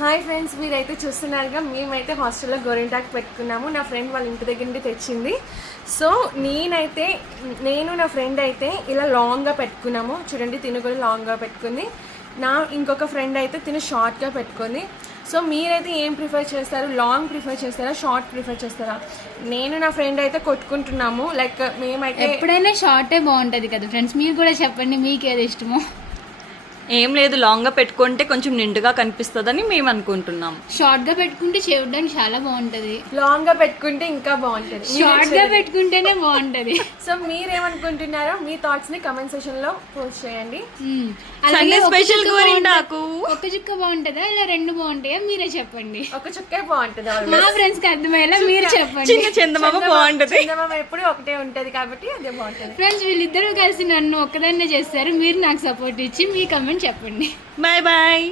Hi friends, మీరైతే చూస్తున్నారుగా మేమైతే హాస్టల్లో గోరింటాకు పెట్టుకున్నాము. నా ఫ్రెండ్ వాళ్ళ ఇంటి దగ్గర నుండి తెచ్చింది. సో నేను నా ఫ్రెండ్ అయితే ఇలా లాంగ్గా పెట్టుకున్నాము. చూడండి, తిను కూడా లాంగ్గా పెట్టుకుంది. ఇంకొక ఫ్రెండ్ అయితే తిను షార్ట్గా పెట్టుకుంది. సో మీరైతే ఏం ప్రిఫర్ చేస్తారు? లాంగ్ ప్రిఫర్ చేస్తారా, షార్ట్ ప్రిఫర్ చేస్తారా? నేను నా ఫ్రెండ్ అయితే కొట్టుకుంటున్నాము. లైక్ మేమైతే ఎప్పుడైనా షార్టే బాగుంటుంది కదా ఫ్రెండ్స్. మీరు కూడా చెప్పండి మీకు ఏది ఇష్టమో. ఏం లేదు, లాంగ్గా పెట్టుకుంటే కొంచెం నిండుగా కనిపిస్తుందని మేము అనుకుంటున్నాం. షార్ట్గా పెట్టుకుంటే చూడడానికి చాలా బాగుంటుంది. లాంగ్గా పెట్టుకుంటే ఇంకా బాగుంటుంది. షార్ట్గా పెట్టుకుంటేనే బాగుంటుంది. సో మీరేమనుకుంటున్నారో మీ థాట్స్ని కమెంట్ సెక్షన్లో పోస్ట్ చేయండి. సండే స్పెషల్ గోరింటాకు ఒక చుక్క బాగుంటుందా ఇలా రెండు బాగుంటాయా మీరే చెప్పండి. ఒక చుక్కే బాగుంటుంది. మా ఫ్రెండ్స్ కి అర్థమయ్యేలా మీరు చెప్పండి. చిన్న చందమామ బాగుంటది. చందమామ ఎప్పుడు ఒకటే ఉంటది కాబట్టి అదే బాగుంటుంది. ఫ్రెండ్స్ వీళ్ళిద్దరూ కలిసి నన్ను ఒక్కదాన్నే చేస్తారు. మీరు నాకు సపోర్ట్ ఇచ్చి మీ కమెంట్ చెప్పండి. Bye bye.